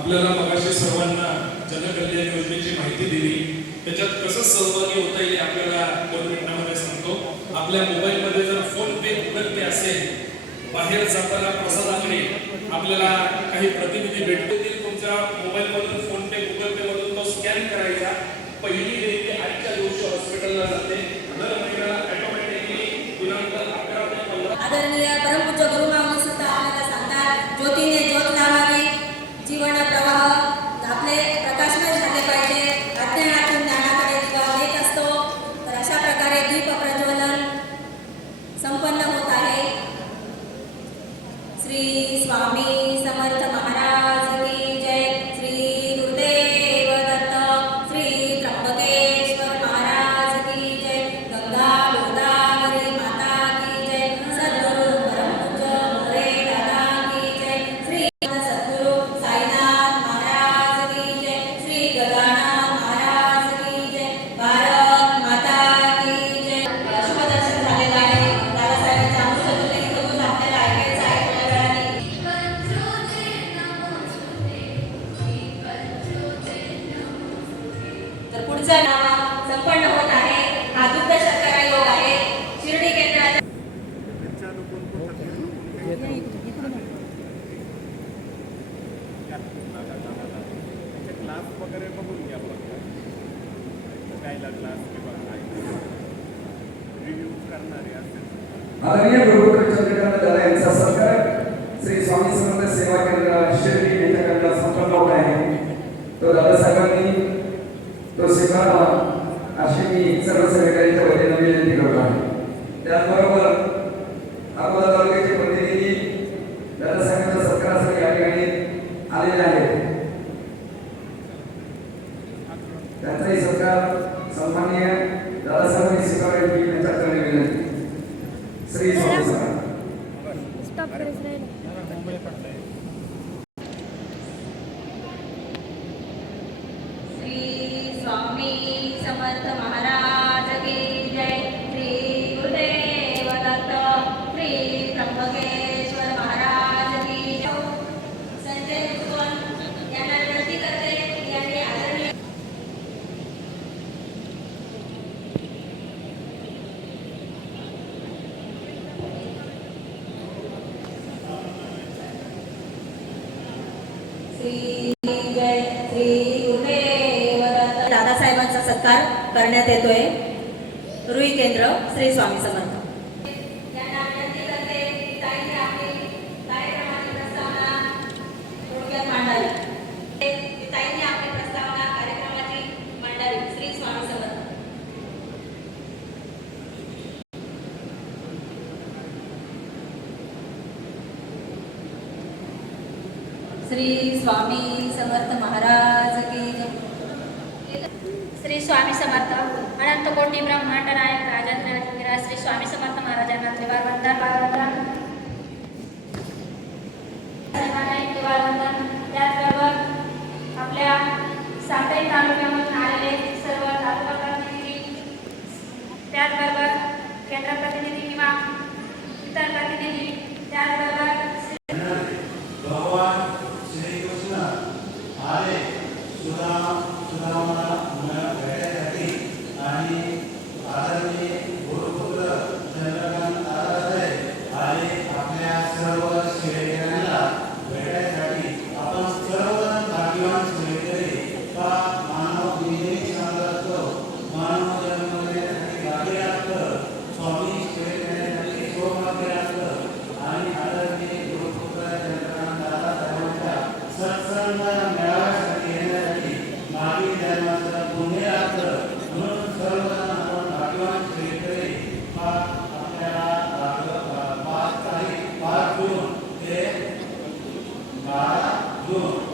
आपल्याला मगाशी सर्वांना जनकल्याण योजनेची माहिती दिली, त्याच्यात कसं सहभागी होता येईल आपल्याला 2 मिनिटांमध्ये सांगतो. आपल्या मोबाईलमध्ये जर फोन पे गुगल पे असेल, बाहेर जाताना प्रसादाकडे आपल्याला काही प्रतिनिधी भेटतील. तुमच्या मोबाईलमधून फोन पे गुगल पे मधून तो स्कॅन करायचा. पहिली देणगी आजच्या दिवशी हॉस्पिटलला जाते. दर महिन्याला ऑटोमॅटिकली दिनांक 11 ते 15 आदरणीय परमपूज्य गुरुमाऊली सुद्धा आपल्याला सांगतात, ज्योतीने ज्योत लावावी. जीवन प्रवाह आपले प्रकाशमय झाले पाहिजे. अज्ञानातून ज्ञानाकडे दिवा येत असतो. तर अशा प्रकारे दीप प्रज्वलन संपन्न होत आहे. श्री स्वामी समर्थ महाराज की जय. श्री गुरुदेव दत्त. श्री त्र्यंबकेश्वर महाराज की जय. गंगा गोदावरी माता की जय. सद्गुरु परमपूज्य मोरे दादा की जय. श्री सद्गुरु साईनाथ महाराज की जय. श्री गजानन महाराज की जय. भारत माता की जय. शुभदर्शन झालेलं आहे. दादासाहेबांच्या अमृततुल्य गीतगुण आपल्याला ऐकायचं आहे थोड्या वेळाने. तर पुढचा संपन्न होत आहे. हा दुग्ध शर्करा योग आहे. शिर्डी केंद्राचा क्लास वगैरे बघून घ्या. रिव्ह्यू करणारे असेल. आदरणीय गुरुकृष्ण चंद्रकांत दादा यांचा सत्कार श्री स्वामी समर्थ सेवा केंद्र शिर्डी यांच्याकडे संपन्न होत आहे. तो दादासाहेबांनी तो स्वीकारावा अशी मी सर्व सहकार्यांच्या वतीने विनंती करतो आहे. त्याचबरोबर अकोला तालुक्याचे प्रतिनिधी दादासाहेबांच्या सत्कारासाठी या ठिकाणी आलेले आहेत. त्यांचाही सत्कार सन्माननीय दादासाहेबांनी स्वीकारावी त्यांच्याकडे विनंती. श्री स्वामी समर्थ. श्री स्वामी समर्थ महाराज की जय. श्री गुरुदेव दत्त. श्री त्र्यंबकेश्वर महाराज की जय. संजय मुस्कोन यांना विनंती करते की यांनी आदरणीय श्री जय. श्री गुरुदेव दत्त. दादासाहेबांचा सत्कार करण्यात येतोय. रुई केंद्र श्री स्वामी समर्थ यांना विनंती करते की ताईंनी आपली कार्यक्रमाची प्रस्तावना थोडक्यात मांडावी. ताईंनी आपली प्रस्तावना कार्यक्रमाची मांडावी. श्री स्वामी समर्थ. श्री स्वामी समर्थ महाराज की जय. श्री स्वामी समर्थ. अनंत कोटी ब्रह्मांड नायक राजेंद्र श्री स्वामी समर्थ महाराजांना त्रिवार वंदन. त्रिवार वंदन. त्याचबरोबर आपल्या साताई तालुक्यामधून आलेले सर्व तालुका प्रतिनिधी, त्याचबरोबर केंद्र प्रतिनिधी किंवा इतर प्रतिनिधी, त्याचबरोबर भगवान श्री कृष्ण आले सुदामाला भेटण्यासाठी आणि आदरणीय गुरुपुत्र चंद्रकांत दादासाहेब आले आपल्या सर्व शेतकऱ्यांना भेटण्यासाठी. आपण सर्वजण भाग्यवान शेतकरी का मानव नेहमी सांगतो मानव जन्म घेण्यासाठी भाग्य लागतं, स्वामी शेतकऱ्यांसाठी सौभाग्य लागतं. आणि आदरणीय गुरुपुत्र चंद्रकांत दादासाहेबांच्या सत्संग मेळाव्यासाठी येण्यासाठी मागे 2